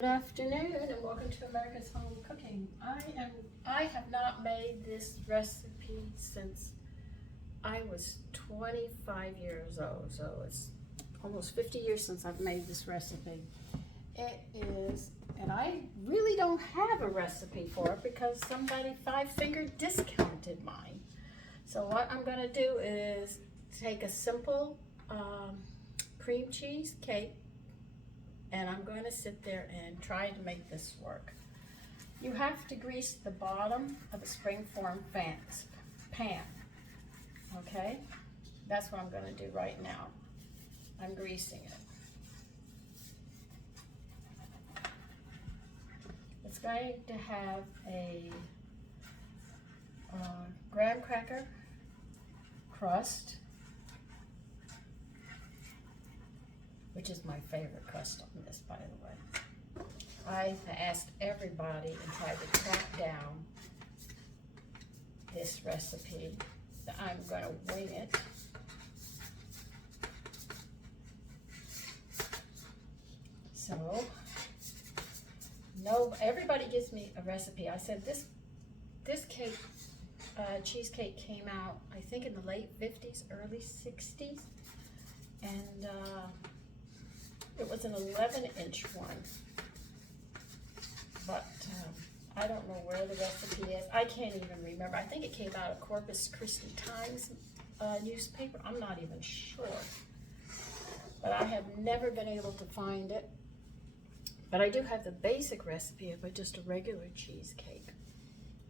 Good afternoon and welcome to America's Home Cooking. I have not made this recipe since I was 25 years old, so it's almost 50 years since I've made this recipe. It is, and I really don't have a recipe for it because somebody five-finger discounted mine. So what I'm going to do is take a simple cream cheese cake, and I'm going to sit there and try to make this work. You have to grease the bottom of a springform pan, okay? That's what I'm going to do right now. I'm greasing it. It's going to have a graham cracker crust, which is my favorite crust on this, by the way. I asked everybody and tried to track down this recipe. I'm going to wing it. So, no, everybody gives me a recipe. I said this cake, cheesecake came out, I think in the late 50s, early 60s, and it was an 11-inch one, but I don't know where the recipe is. I can't even remember. I think it came out of Corpus Christi Times newspaper. I'm not even sure, but I have never been able to find it. But I do have the basic recipe of just a regular cheesecake.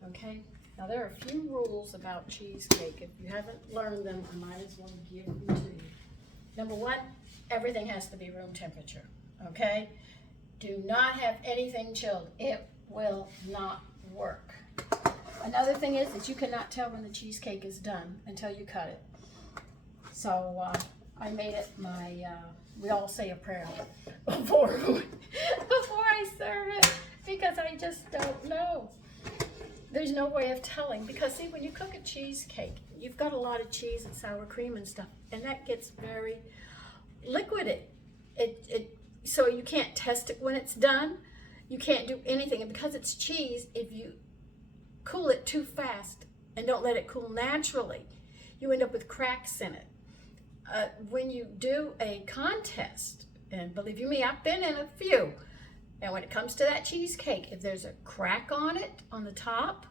Okay, now there are a few rules about cheesecake. If you haven't learned them, I might as well give them to you. Number one, everything has to be room temperature, okay? Do not have anything chilled. It will not work. Another thing is that you cannot tell when the cheesecake is done until you cut it. So I made it we all say a prayer before I serve it because I just don't know. There's no way of telling because see, when you cook a cheesecake, you've got a lot of cheese and sour cream and stuff, and that gets very liquid. So you can't test it when it's done. You can't do anything, and because it's cheese, if you cool it too fast and don't let it cool naturally, you end up with cracks in it. When you do a contest, and believe you me, I've been in a few, and when it comes to that cheesecake, if there's a crack on it, on the top,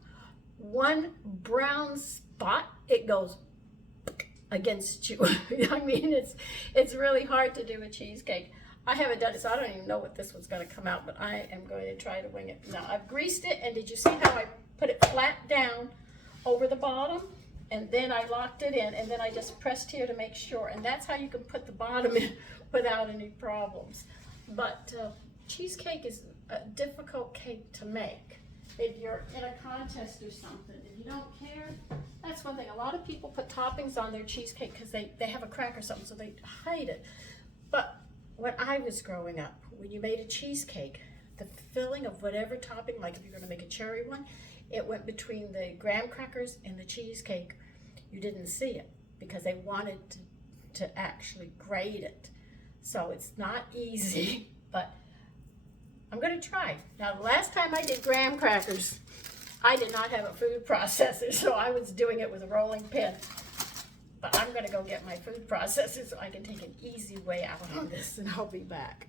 one brown spot, it goes against you. I mean, it's really hard to do a cheesecake. I haven't done it, so I don't even know what this one's going to come out, but I am going to try to wing it. Now, I've greased it, and did you see how I put it flat down over the bottom? And then I locked it in, and then I just pressed here to make sure, and that's how you can put the bottom in without any problems. But cheesecake is a difficult cake to make. If you're in a contest or something, if you don't care, that's one thing. A lot of people put toppings on their cheesecake because they have a crack or something, so they hide it. But when I was growing up, when you made a cheesecake, the filling of whatever topping, like if you're going to make a cherry one, it went between the graham crackers and the cheesecake. You didn't see it because they wanted to actually grate it. So it's not easy, but I'm going to try. Now, the last time I did graham crackers, I did not have a food processor, so I was doing it with a rolling pin. But I'm going to go get my food processor so I can take an easy way out on this, and I'll be back.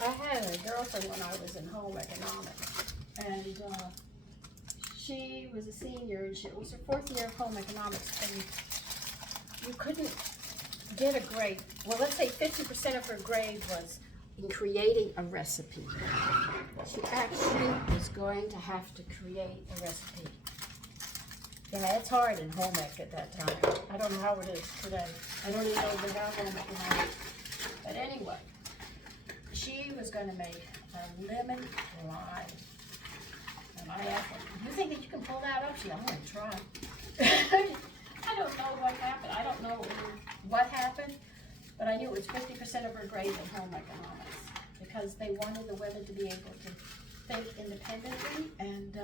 I had a girlfriend when I was in home economics, and she was a senior, and it was her 4th year of home economics, and you couldn't get a grade. Well, let's say 50% of her grade was in creating a recipe. She actually was going to have to create a recipe. Yeah, it's hard in home ec at that time. I don't know how it is today. I don't even know if they have home economics. But anyway, she was going to make a lemon lime. And I asked her, "You think that you can pull that up?" She said, "I'm going to try." I don't know what happened. I don't know what happened, but I knew it was 50% of her grade in home economics because they wanted the women to be able to think independently and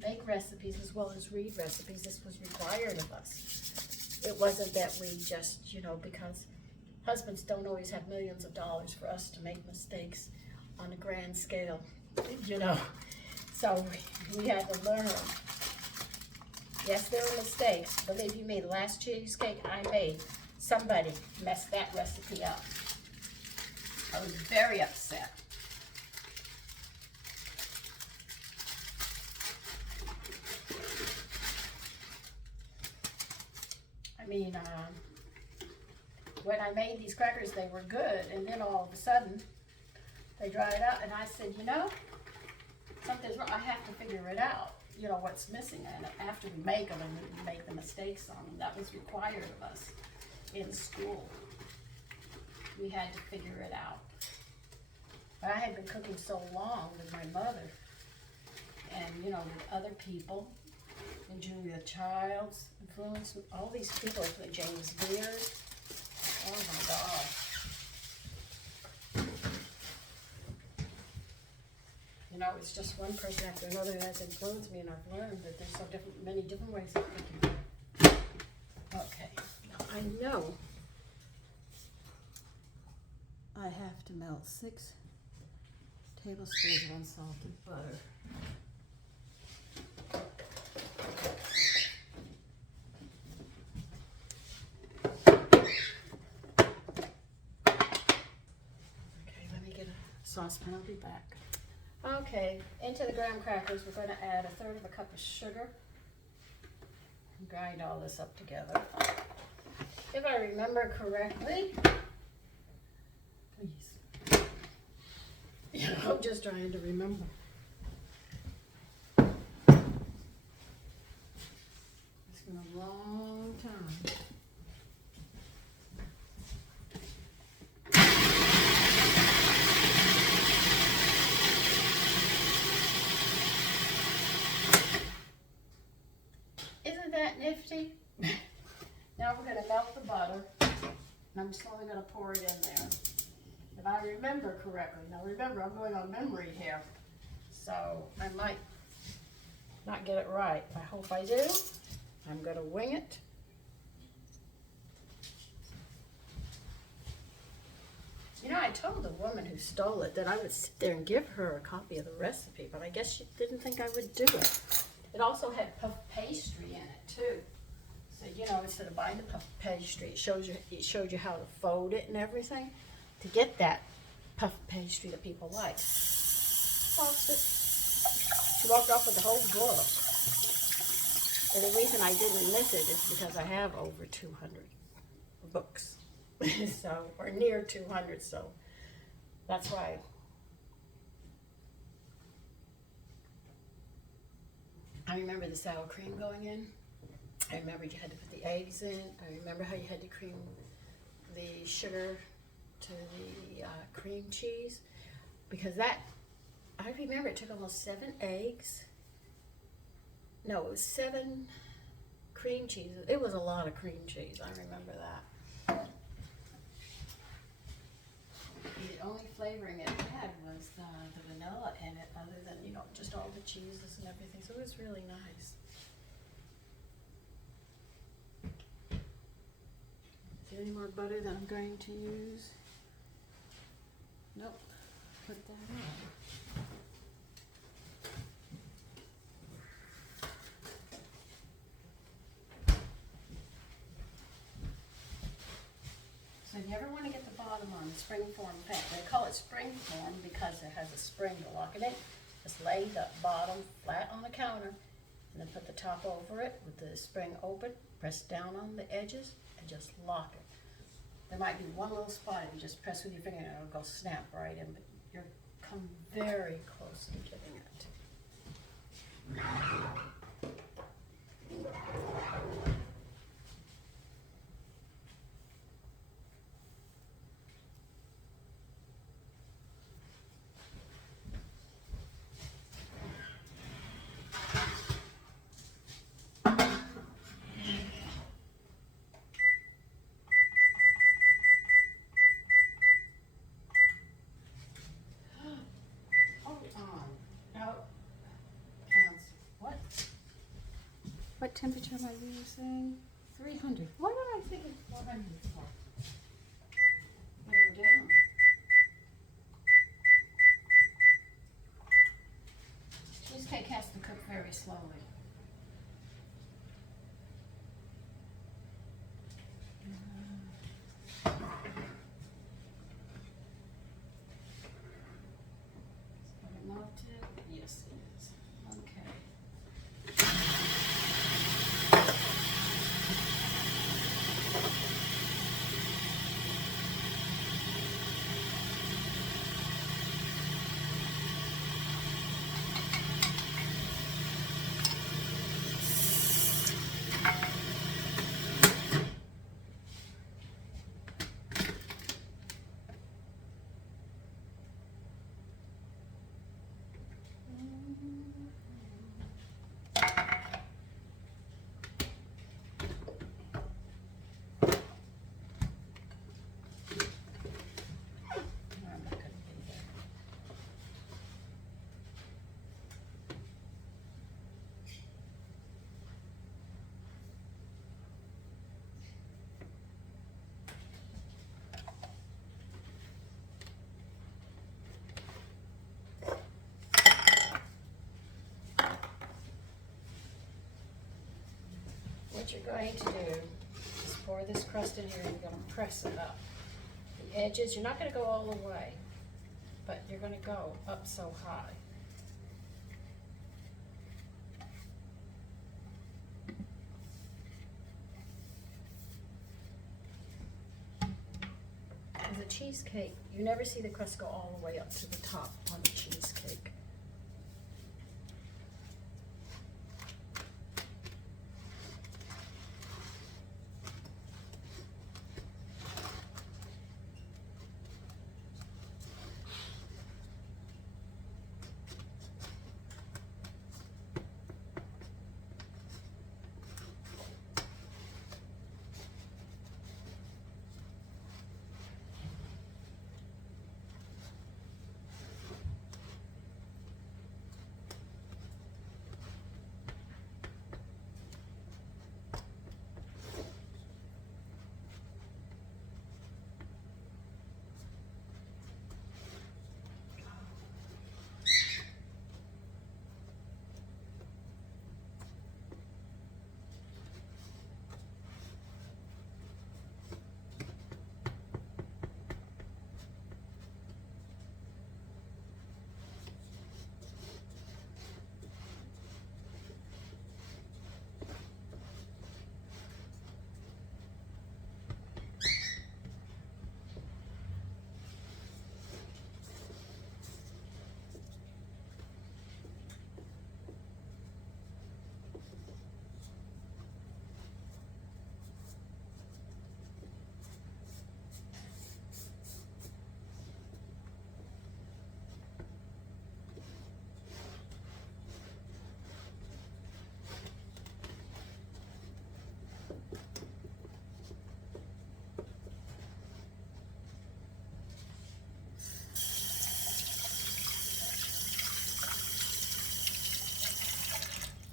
make recipes as well as read recipes. This was required of us. It wasn't that we just, because husbands don't always have millions of dollars for us to make mistakes. on a grand scale, you know. So we had to learn. Yes, there were mistakes. Believe you me, the last cheesecake I made, somebody messed that recipe up. I was very upset. I mean, when I made these crackers, they were good, and then all of a sudden, they dried up, and I said, you know, something's wrong. I have to figure it out, you know, what's missing. And after we make them and we make the mistakes on them, that was required of us in school. We had to figure it out. But I had been cooking so long with my mother and, you know, with other people, and Julia Childs influenced all these people, James Beard. Oh my God. You know, it's just one person after another that has influenced me, and I've learned that there's so many different ways of cooking. Okay, now I know I have to melt 6 tablespoons of unsalted butter. Okay, let me get a saucepan, I'll be back. Okay, into the graham crackers, we're going to add 1/3 of a cup of sugar. And grind all this up together. If I remember correctly, please. You know, I'm just trying to remember. It's been a long time. Isn't that nifty? Now we're going to melt the butter, and I'm slowly going to pour it in there. If I remember correctly. Now remember, I'm going on memory here, so I might not get it right. I hope I do. I'm going to wing it. You know, I told the woman who stole it that I would sit there and give her a copy of the recipe, but I guess she didn't think I would do it. It also had puff pastry in it too. So, you know, instead of buying the puff pastry, it showed you how to fold it and everything to get that puff pastry that people like. Lost it. She walked off with the whole book. And the reason I didn't miss it is because I have over 200 books. So, or near 200, so that's why. I remember the sour cream going in. I remember you had to put the eggs in. I remember how you had to cream the sugar to the cream cheese. Because that, I remember it took almost 7 eggs. No, it was 7 cream cheeses. It was a lot of cream cheese. I remember that. The only flavoring it had was the vanilla in it, other than, you know, just all the cheeses and everything. So it was really nice. Is there any more butter that I'm going to use? Nope. Put that on. So if you ever want to get the bottom on the springform pan, they call it springform because it has a spring to lock it in. Just lay the bottom flat on the counter and then put the top over it with the spring open, press down on the edges and just lock it. There might be one little spot if you just press with your finger and it'll go snap right in, but you're come very close to getting it. What temperature am I using? 300. Why did I think it's 400 for? Put her down. cheesecake has to cook very slowly. Melted? Yes, it is. Okay. What you're going to do is pour this crust in here and you're going to press it up. The edges, you're not going to go all the way, but you're going to go up so high. With a cheesecake, you never see the crust go all the way up to the top on the cheesecake.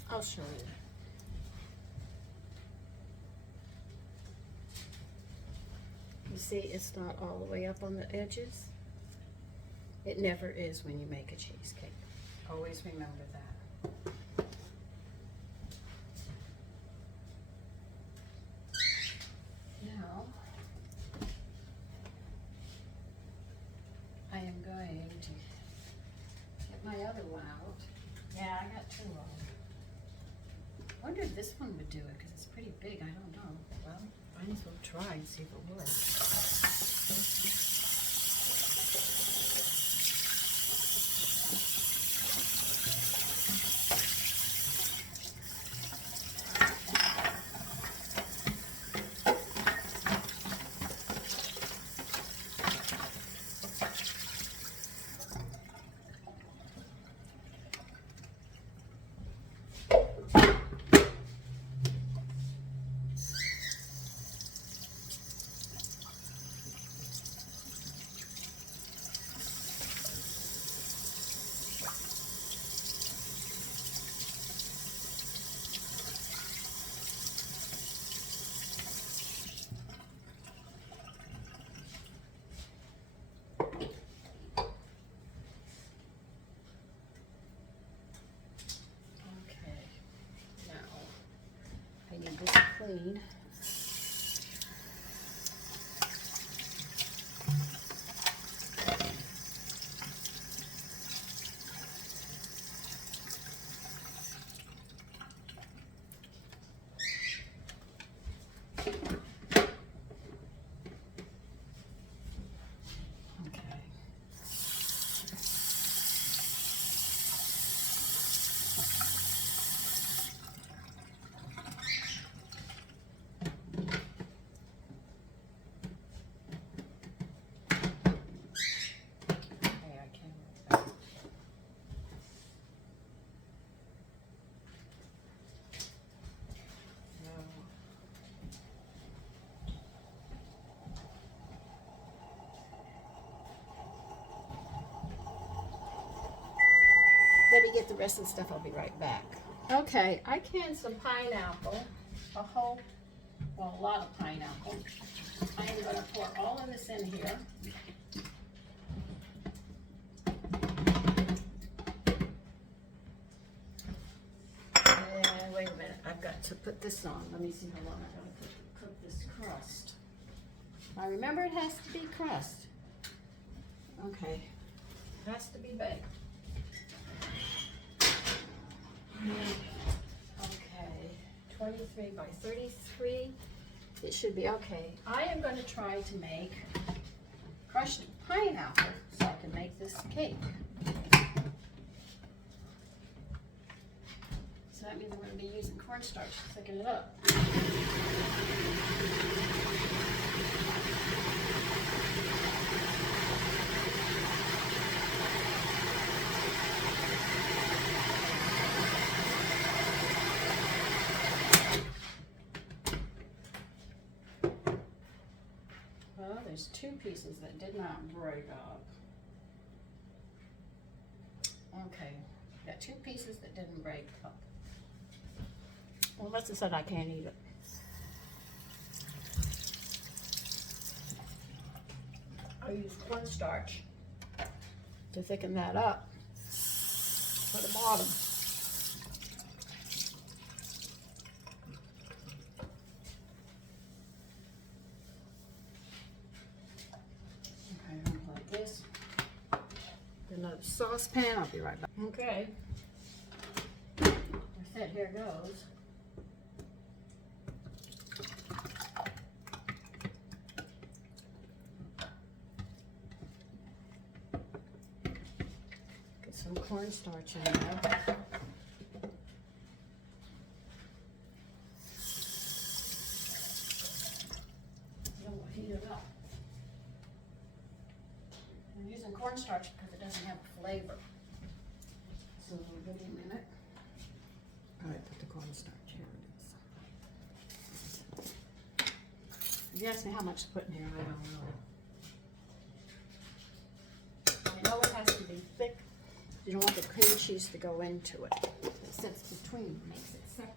I'll show you. You see, it's not all the way up on the edges. It never is when you make a cheesecake. Always remember that. Now, I am going to get my other one out. Yeah, I got two of them. I wonder if this one would do it because it's pretty big. I don't know. Well, might as well try and see if it works. clean. Let me get the rest of the stuff. I'll be right back. Okay, I canned some pineapple, a lot of pineapple. I am going to pour all of this in here. And wait a minute, I've got to put this on. Let me see how long I got to cook this crust. I remember it has to be crust. Okay, it has to be baked. Okay, 23 by 33. It should be okay. I am going to try to make crushed pineapple so I can make this cake. So that means I'm going to be using cornstarch to thicken it up. Well, there's two pieces that did not break up. Okay, got two pieces that didn't break up. Well, must have said I can't eat it. I'll use cornstarch to thicken that up for the bottom. Another saucepan. I'll be right back. Okay. I said, here goes. Get some cornstarch in there. Then we'll heat it up. I'm using cornstarch because it doesn't have flavor. So give me a minute. All right, put the cornstarch. Here it is. If you ask me how much to put in here, I don't know. I know it has to be thick. You don't want the cream cheese to go into it. It sits between, makes it separate.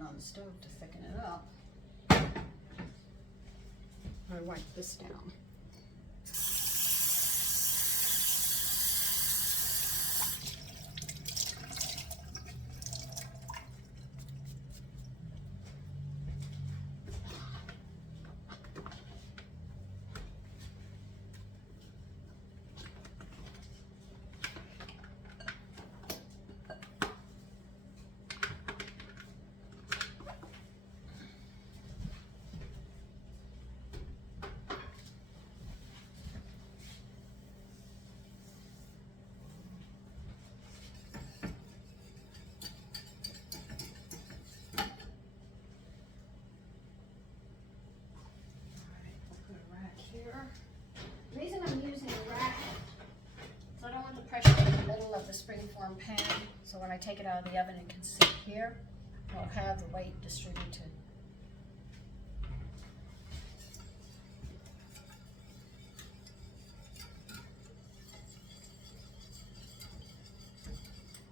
On the stove to thicken it up. I wipe this down. The reason I'm using a rack, so I don't want the pressure in the middle of the springform pan, so when I take it out of the oven it can sit here. I'll have the weight distributed.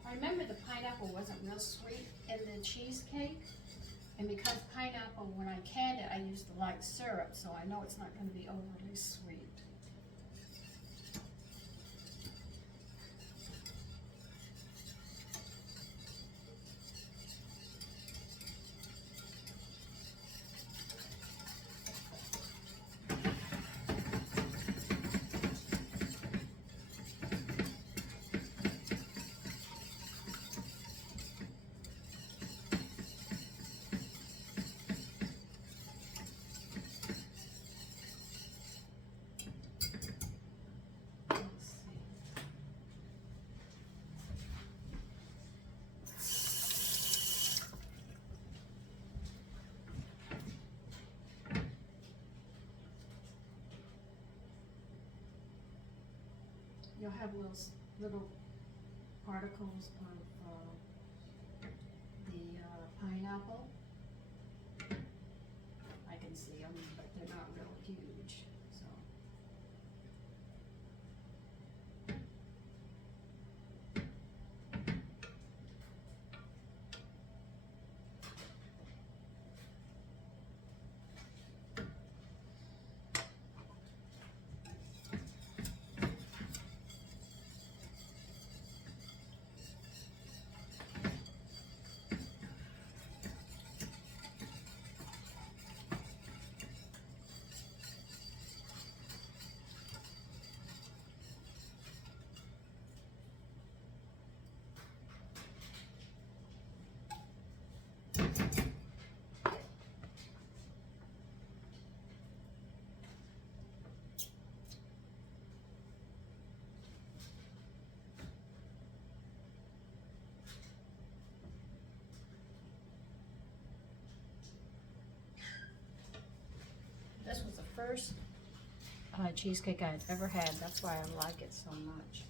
I remember the pineapple pineapple wasn't real sweet in the cheesecake. And because pineapple, when I canned it, I used the light syrup, so I know it's not going to be overly sweet. You'll have little particles of the pineapple. I can see them, but they're not real huge. So. This was the first cheesecake I'd ever had. That's why I like it so much.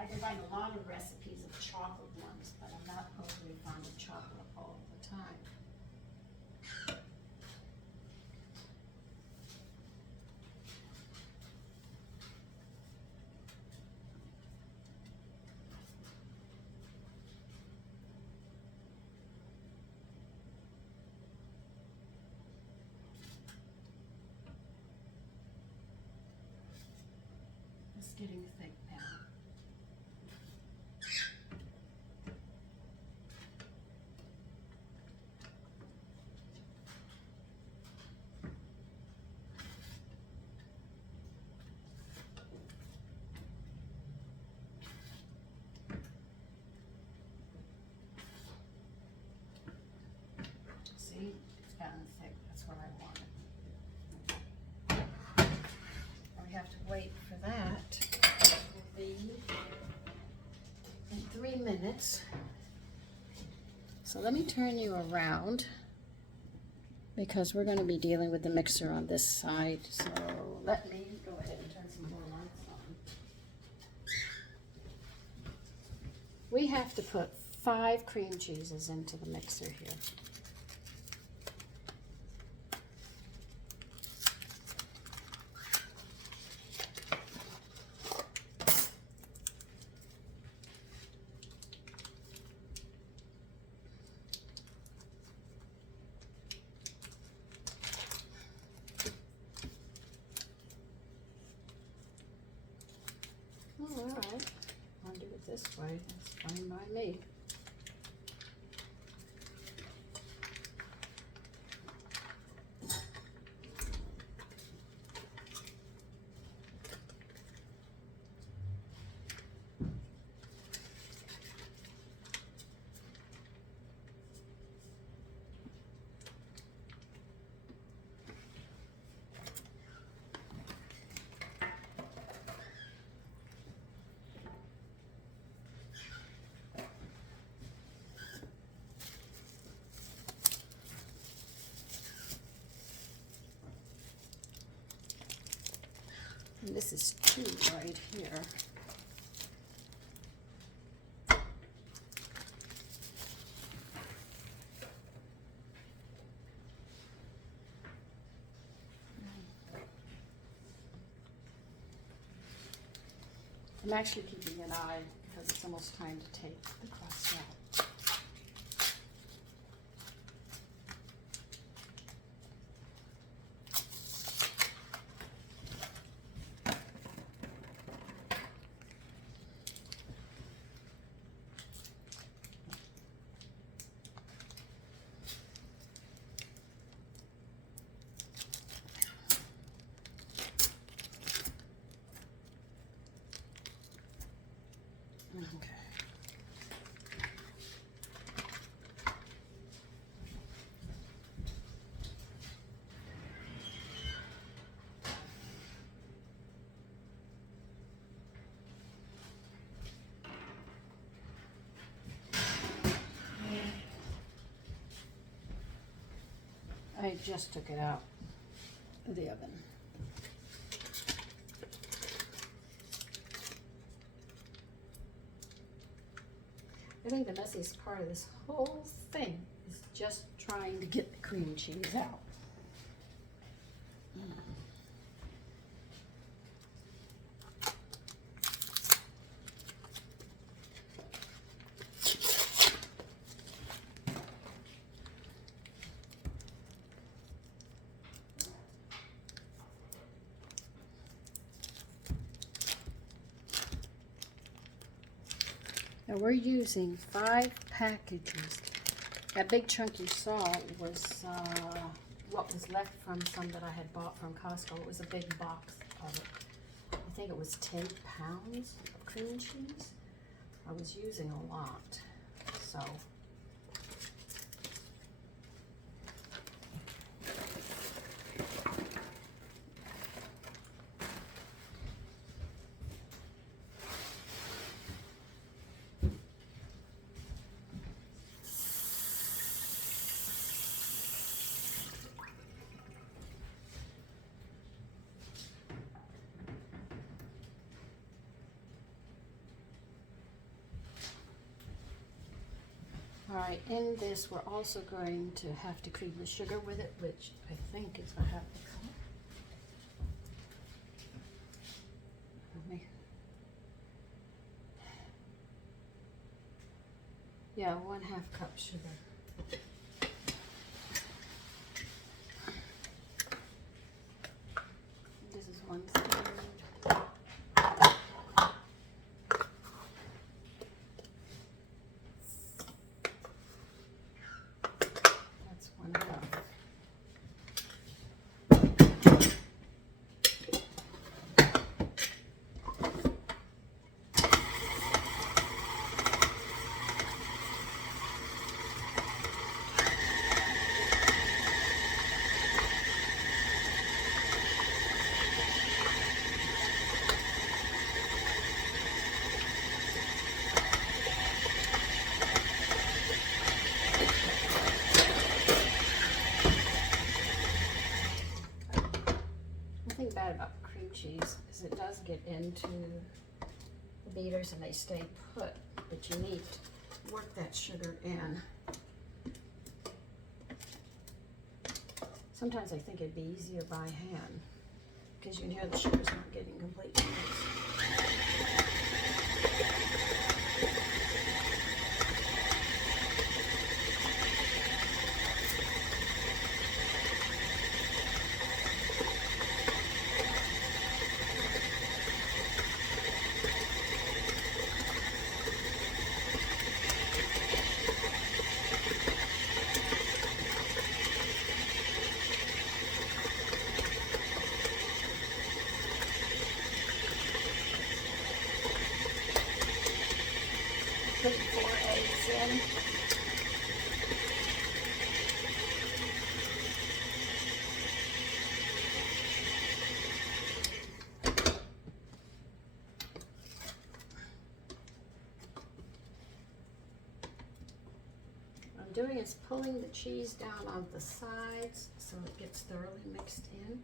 I can find a lot of recipes of chocolate ones, but I'm not overly fond of chocolate all the time. It's getting thick now. See, it's gotten thick. That's what I wanted. We have to wait for that. It will be in 3 minutes. So let me turn you around because we're going to be dealing with the mixer on this side. So let me go ahead and turn some more lights on. We have to put 5 cream cheeses into the mixer here. All right, I'll do it this way. That's fine by me. And this is 2 right here. I'm actually keeping an eye because it's almost time to take the crust out. Okay. I just took it out of the oven. I think the messiest part of this whole thing is just trying to get the cream cheese out. Now we're using 5 packages. That big chunk you saw was what was left from some that I had bought from Costco. It was a big box of it. I think it was 10 pounds of cream cheese. I was using a lot, so. All right, in this, we're also going to have to cream the sugar with it, which I think is what happened. Yeah, 1/2 cup sugar. This is 1/3. Bad about cream cheese is it does get into the beaters and they stay put, but you need to work that sugar in. Sometimes I think it'd be easier by hand because you can hear the sugar's not getting completely mixed. Put 4 eggs in. What I'm doing is pulling the cheese down on the sides so it gets thoroughly mixed in.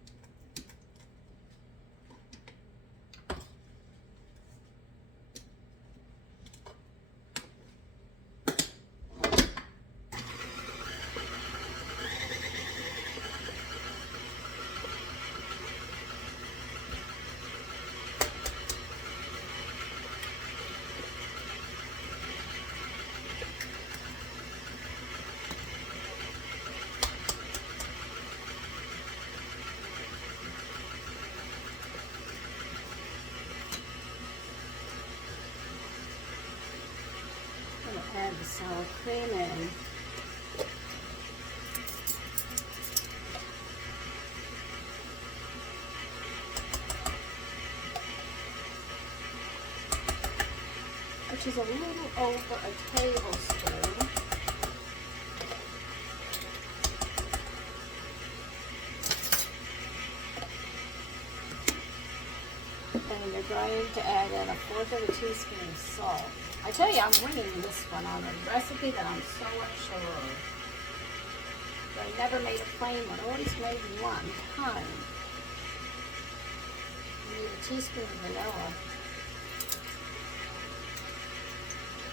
add the sour cream in. Which is a little over a tablespoon. And you're going to add in 1/4 teaspoon of salt. I tell you, I'm winging this one on a recipe that I'm so unsure of. So I never made a plain one, always made one time. You need a teaspoon of vanilla.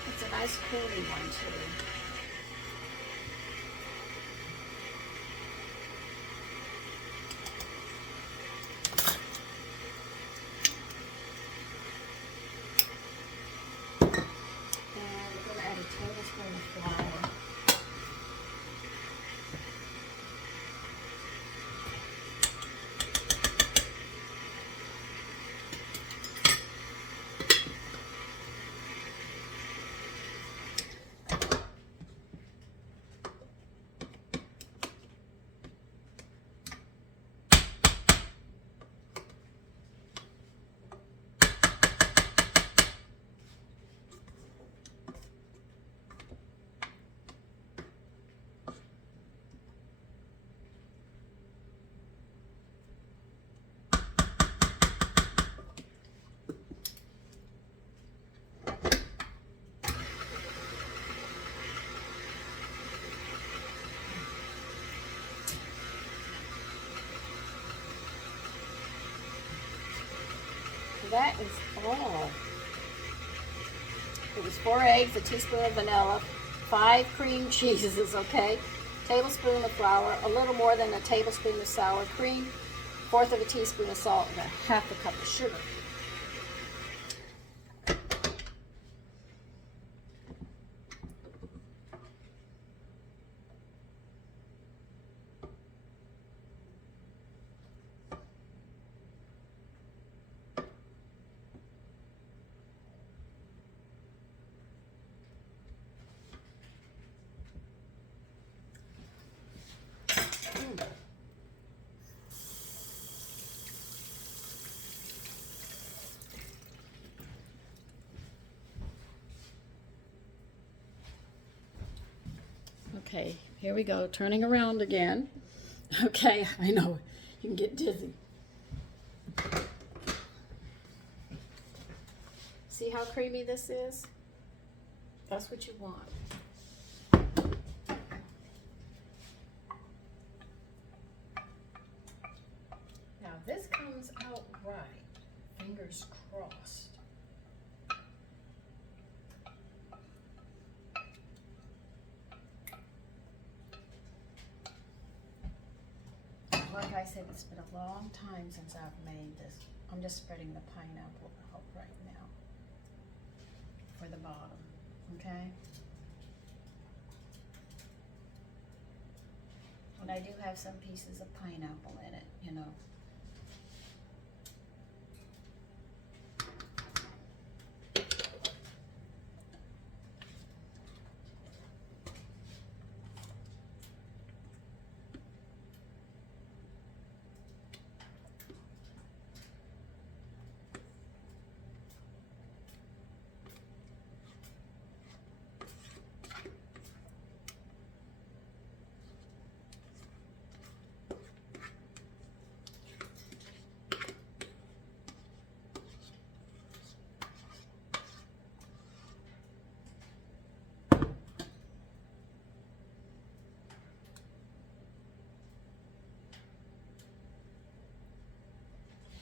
It's a nice creamy one too. And we're going to add a tablespoon of flour. That is all. It was 4 eggs, a teaspoon of vanilla, 5 cream cheeses, okay? Tablespoon of flour, a little more than a tablespoon of sour cream, 1/4 teaspoon of salt, and 1/2 cup of sugar. Okay, here we go, turning around again. Okay, I know, you can get dizzy. See how creamy this is? That's what you want. Now this comes out right, fingers crossed. Like I said, it's been a long time since I've made this. I'm just spreading the pineapple out right now for the bottom, okay? And I do have some pieces of pineapple in it, you know.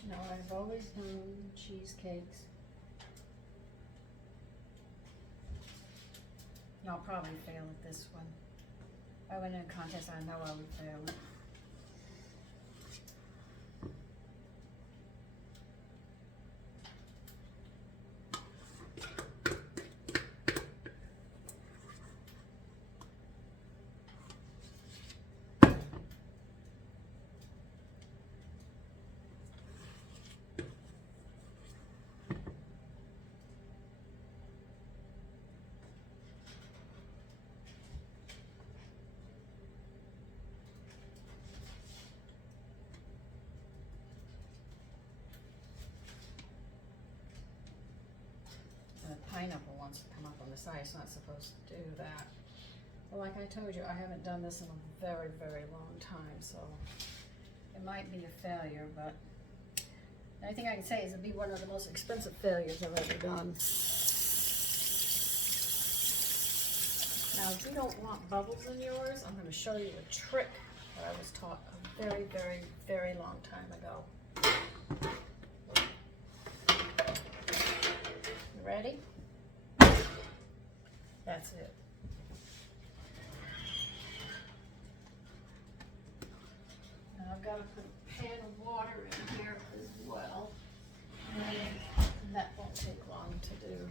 Now, I've always known cheesecakes. I'll probably fail at this one. If I went in a contest, I know I would fail. wants to come up on the side. It's not supposed to do that. But like I told you, I haven't done this in a very, very long time, so it might be a failure, but the only thing I can say is it'd be one of the most expensive failures I've ever done. Now, if you don't want bubbles in yours, I'm going to show you a trick that I was taught a very, very, very long time ago. You ready? That's it. Now I've got to put a pan of water in here as well. And that won't take long to do.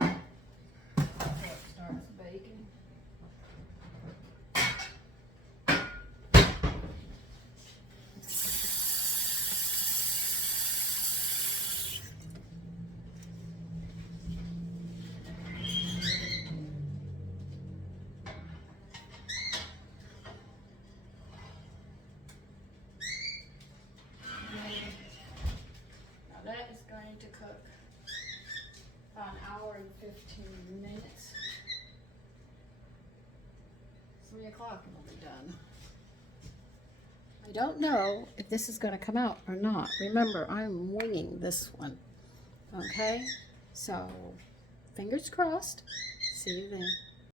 Okay, it starts baking. Now that is going to cook about an hour and 15 minutes. 3 o'clock and we'll be done. I don't know if this is going to come out or not. Remember, I'm winging this one. Okay? So, fingers crossed. See you then.